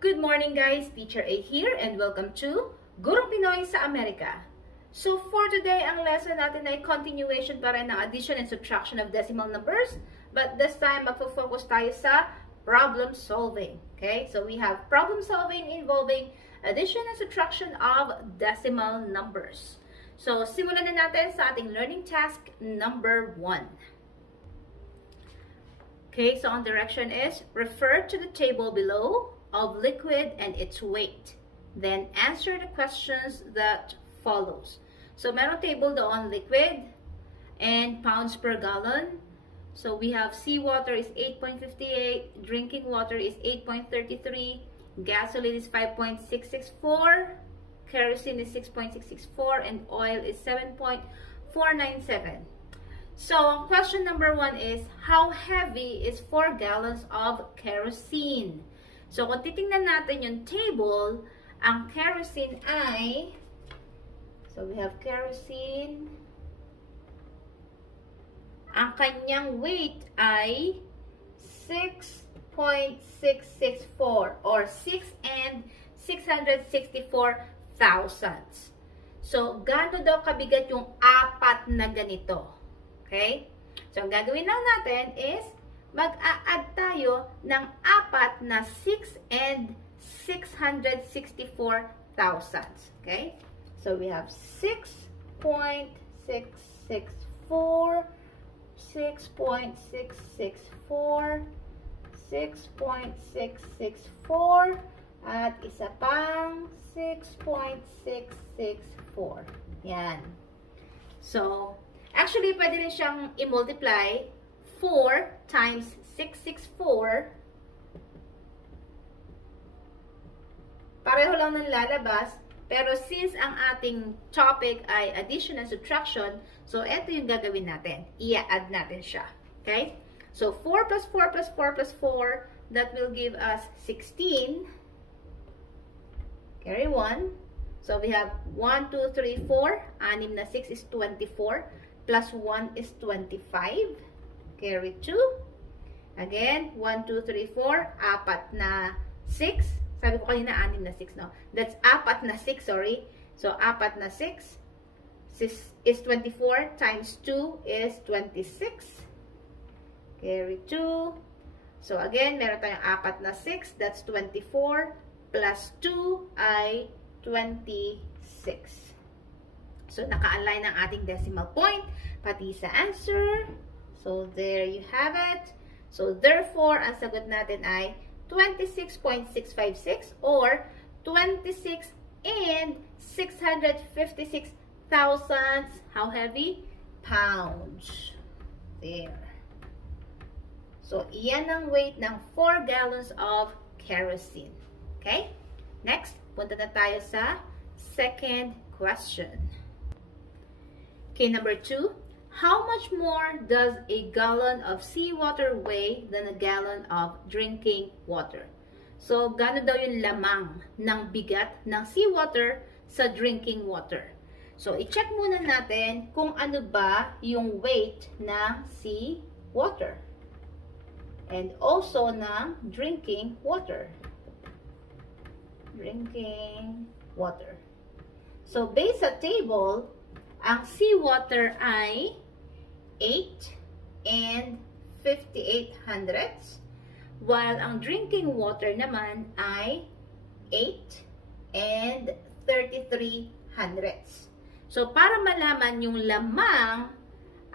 Good morning guys, Teacher A here and welcome to Gurong Pinoy sa Amerika. So for today, ang lesson natin ay continuation pa rin ng addition and subtraction of decimal numbers. But this time, magfo-focus tayo sa problem solving. Okay, so we have problem solving involving addition and subtraction of decimal numbers. So simulan na natin sa ating learning task number 1. Okay, so ang direction is refer to the table below of liquid and its weight. Then answer the questions that follows. So meron table doon liquid and pounds per gallon. So we have seawater is 8.58, drinking water is 8.33, gasoline is 5.664, kerosene is 6.664, and oil is 7.497. So question number 1 is, how heavy is 4 gallons of kerosene? So, kung titingnan natin yung table, ang kerosene ay, so we have kerosene, ang kanyang weight ay 6.664 or 6 and 664 thousandths. So, gaano daw kabigat yung apat na ganito? Okay? So, ang gagawin lang natin is, mag-a-add tayo ng apat na 6 and 664 thousandths. Okay? So, we have 6.664, 6.664, 6.664, at isa pang 6.664. Yan. So, actually, pwede rin siyang i-multiply 4 times 664. Pareho lang ng lalabas. Pero since ang ating topic ay addition and subtraction, so ito yung gagawin natin. I-add natin siya. Okay? So 4 plus 4 plus 4 plus 4, that will give us 16. Carry 1. So we have 1, 2, 3, 4. 6 na 6 is 24. Plus 1 is 25. Carry 2. Again, 1, 2, 3, 4. Apat na 6. Sabi ko kanina, 6 na 6, no? That's apat na 6, sorry. So, apat na 6 is 24 times 2 is 26. Carry 2. So, again, meron tayong apat na 6. That's 24. Plus 2 ay 26. So, naka-align ang ating decimal point, pati sa answer. So, there you have it. So, therefore, ang sagot natin ay 26.656 or 26 and 656 thousandths. How heavy? Pounds. There. So, iyan ang weight ng 4 gallons of kerosene. Okay? Next, punta na tayo sa second question. Okay, number 2. How much more does a gallon of seawater weigh than a gallon of drinking water? So, gano'n daw yung lamang ng bigat ng seawater sa drinking water? So, i-check muna natin kung ano ba yung weight ng seawater. And also ng drinking water. Drinking water. So, based sa table, ang seawater ay 8 and 58 hundredths, while ang drinking water naman ay 8 and 33 hundredths. So, para malaman yung lamang,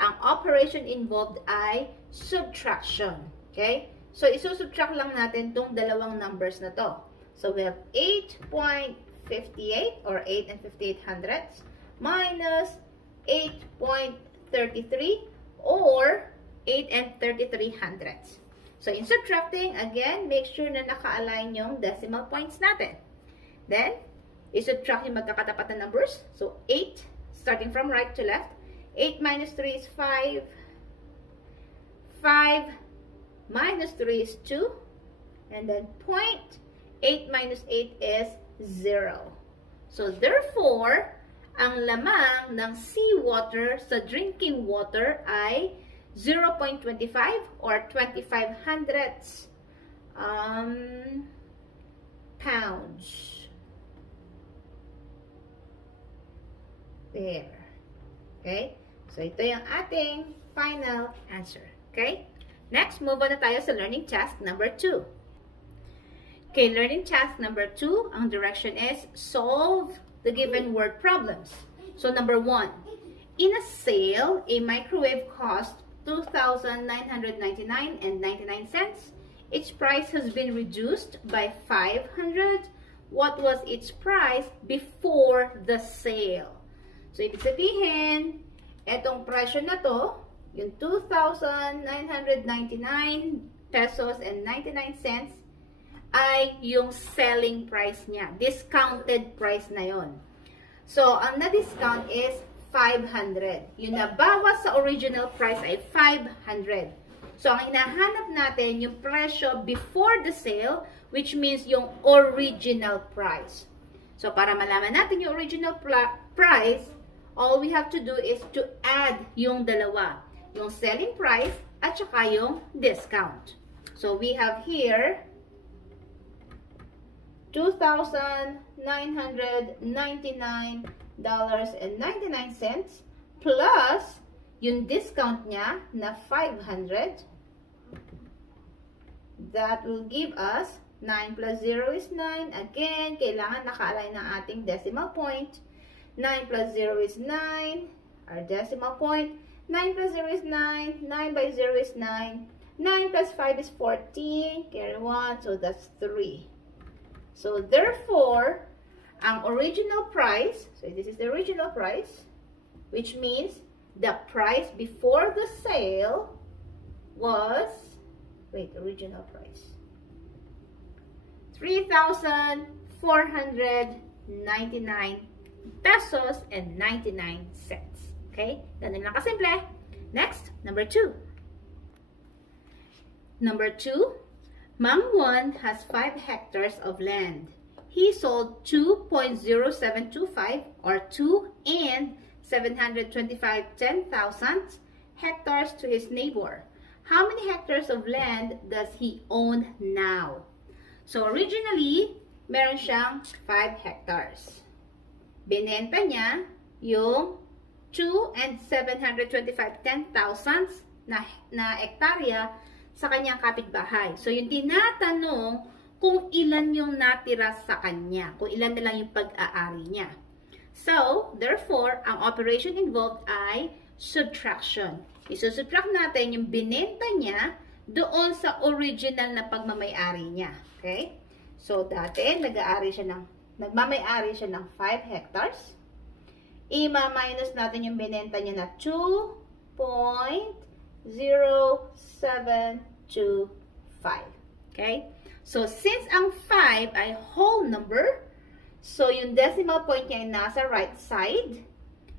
ang operation involved ay subtraction. Okay? So, isusubtract lang natin tong dalawang numbers na to. So, we have 8.58 or 8 and 58 hundredths minus 8.33 or 8 and 33 hundredths. So, in subtracting, again, make sure na naka-align yung decimal points natin. Then, i-subtract yung magkakatapat na numbers. So, 8, starting from right to left. 8 minus 3 is 5. 5 minus 3 is 2. And then, 8 minus 8 is 0. So, therefore, ang lamang ng seawater sa drinking water ay 0.25 or 25 hundredths There. Okay? So, ito yung ating final answer. Okay? Next, move on na tayo sa learning task number 2. Okay, learning task number 2, ang direction is solve the given word problems. So, number 1, in a sale, a microwave cost $2,999.99. Its price has been reduced by $500. What was its price before the sale? So, ibig sabihin, etong presyo na to, yung 2,999 pesos and 99 cents, ay yung selling price niya. Discounted price na yon. So, ang na-discount is 500. Yung nabawas sa original price ay 500. So, ang hinahanap natin yung presyo before the sale, which means yung original price. So, para malaman natin yung original price, all we have to do is to add yung dalawa. Yung selling price at saka yung discount. So, we have here $2,999.99 plus yung discount niya na 500. That will give us 9 plus 0 is 9. Again, kailangan naka-align ng ating decimal point. 9 plus 0 is 9. Our decimal point. 9 plus 0 is 9. 9 by 0 is 9. 9 plus 5 is 14. Carry 1. So, that's 3. So, therefore, ang original price, so this is the original price, which means the price before the sale was, original price, 3,499 pesos and 99 cents. Okay? Ganun lang kasimple. Next, number 2. Number 2, Ma'am 1 has 5 hectares of land. He sold 2.0725 or 2 and 725 10,000 hectares to his neighbor. How many hectares of land does he own now? So originally, meron siyang 5 hectares. Binenta niya yung 2 and 725 10,000 na hektarya sa kanyang kapitbahay. So, yung tinatanong kung ilan yung natira sa kanya, kung ilan na lang yung pag-aari niya. So, therefore, ang operation involved ay subtraction. Isusubtract natin yung binenta niya doon sa original na pagmamay-ari niya. Okay? So, dati, nagmamay-ari siya ng 5 hectares. I-minus natin yung binenta niya na 2.0725. Okay? So, since ang 5 ay whole number, so yung decimal point niya ay nasa right side.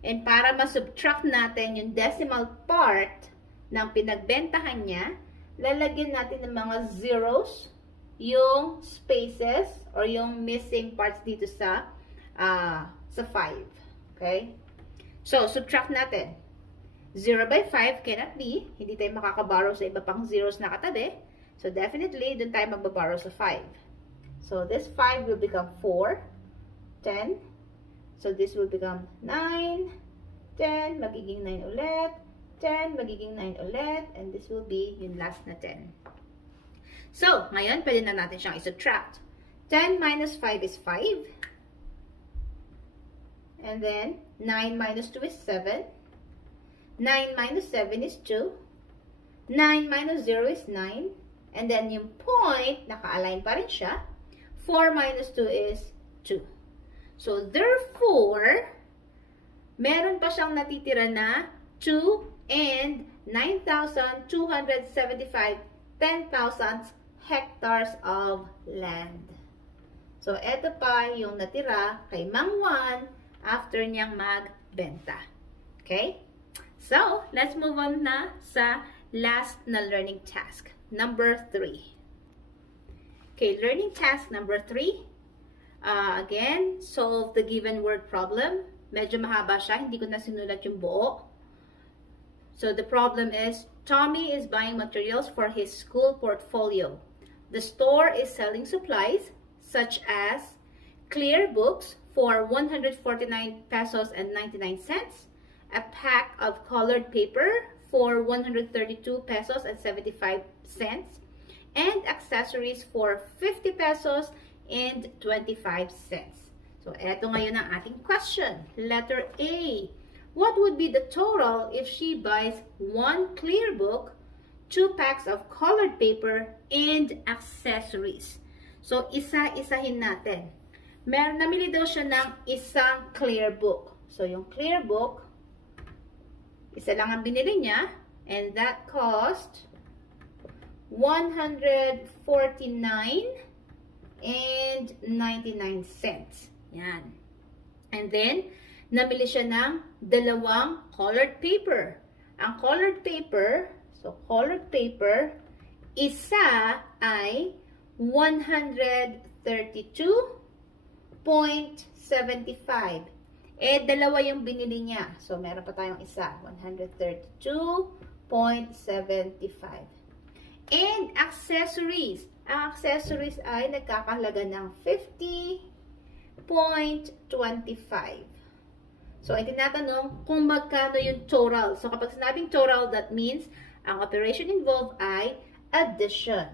And para masubtract natin yung decimal part ng pinagbentahan niya, lalagyan natin ng mga zeros, yung spaces, or yung missing parts dito sa 5. Okay? So, subtract natin. 0 by 5 cannot be. Hindi tayo makakaborrow sa iba pang zeros na katabi. So, definitely, dun tayo magbaborrow sa 5. So, this 5 will become 4, 10. So, this will become 9, 10, magiging 9 ulit, 10, magiging 9 ulit, and this will be yung last na 10. So, ngayon, pwede na natin siyang isubtract. 10 minus 5 is 5. And then, 9 minus 2 is 7. 9 minus 7 is 2. 9 minus 0 is 9. And then, yung point, naka-align pa rin siya. 4 minus 2 is 2. So, therefore, meron pa siyang natitira na 2 and 9,275 10,000 hectares of land. So, eto pa yung natira kay Mang Juan after niyang magbenta. Okay? So, let's move on na sa last na learning task. Number 3. Okay, learning task number 3. Again, solve the given word problem. Medyo mahaba siya. Hindi ko na sinulat yung buo. So, the problem is, Tommy is buying materials for his school portfolio. The store is selling supplies such as clear books, for 149 pesos and 99 cents. A pack of colored paper for 132 pesos and 75 cents. And accessories for 50 pesos and 25 cents. So, eto ngayon ang ating question. Letter A. What would be the total if she buys 1 clear book, 2 packs of colored paper, and accessories? So, isa-isahin natin. Namili daw siya ng isang clear book. So, yung clear book, isa lang ang binili niya, and that cost 149 and 99 cents. Yan. And then, namili siya ng 2 colored paper. Ang colored paper, so colored paper, isa ay 132.75. Eh, 2 yung binili niya. So, meron pa tayong isa. 132.75. And accessories. Ang accessories ay nagkakahalaga ng 50.25. So, ay tinatanong kung magkano yung total. So, kapag sinabing total, that means ang operation involved ay addition.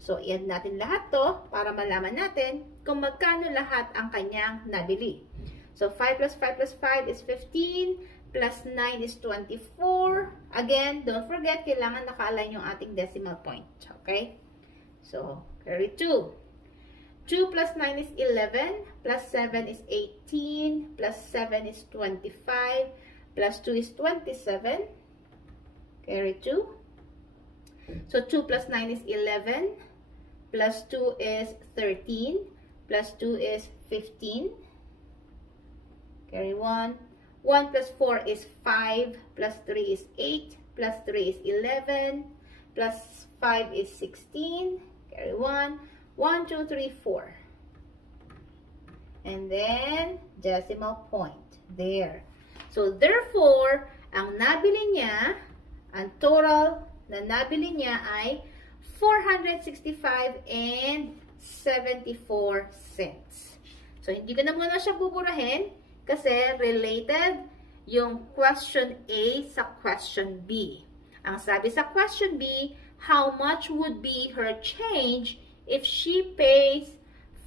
So, i-add natin lahat to para malaman natin kung magkano lahat ang kanyang nabili. So, 5 plus 5 plus 5 is 15, plus 9 is 24. Again, don't forget, kailangan naka-align yung ating decimal point. Okay? So, carry 2. 2 plus 9 is 11, plus 7 is 18, plus 7 is 25, plus 2 is 27. Carry 2. So, 2 plus 9 is 11, plus 2 is 13, plus 2 is 15. Carry 1. 1 plus 4 is 5, plus 3 is 8, plus 3 is 11, plus 5 is 16. Carry 1. 1, 2, 3, 4. And then, decimal point. There. So, therefore, ang nabili niya, ang total na nabili niya ay 465 and 74 cents. So, hindi ko na muna siya buburahin kasi related yung question A sa question B. Ang sabi sa question B, how much would be her change if she pays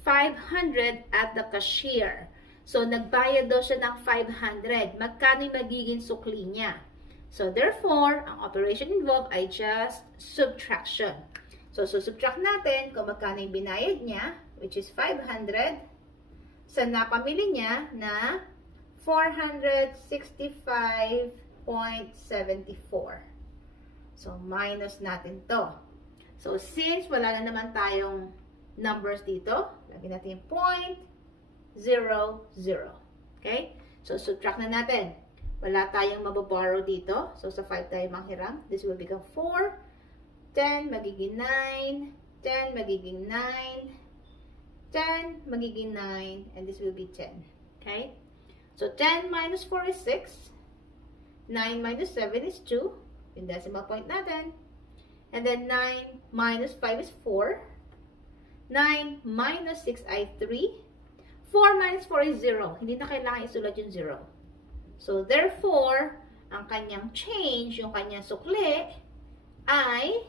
500 at the cashier? So, nagbayad daw siya ng 500. Magkano yung magiging sukli niya? So, therefore, ang operation involved ay just subtraction. So, subtract natin kung magkano yung binayad niya, which is 500, sa napamili niya na 465.74. So, minus natin to. So, since wala na naman tayong numbers dito, lagyan natin yung 0.00. Okay? So, subtract na natin. Wala tayong mababorrow dito. So, sa 5 tayo manghiram. This will become 4. 10 magiging 9. 10 magiging 9. 10 magiging 9. And this will be 10. Okay? So, 10 minus 4 is 6. 9 minus 7 is 2. Yung decimal point natin. And then 9 minus 5 is 4. 9 minus 6 ay 3. 4 minus 4 is 0. Hindi na kailangan isulat yung 0. So, therefore, ang kanyang change, yung kanyang sukli, ay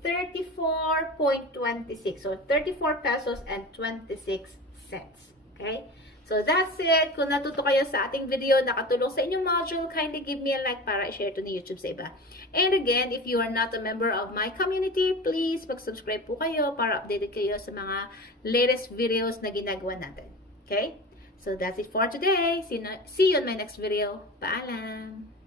34.26. So, 34 pesos and 26 cents. Okay? So, that's it. Kung natuto kayo sa ating video, nakatulong sa inyong module, kindly give me a like para i-share to ni YouTube sa iba. And again, if you are not a member of my community, please mag-subscribe po kayo para updated kayo sa mga latest videos na ginagawa natin. Okay? So, that's it for today. See you on my next video. Paalam!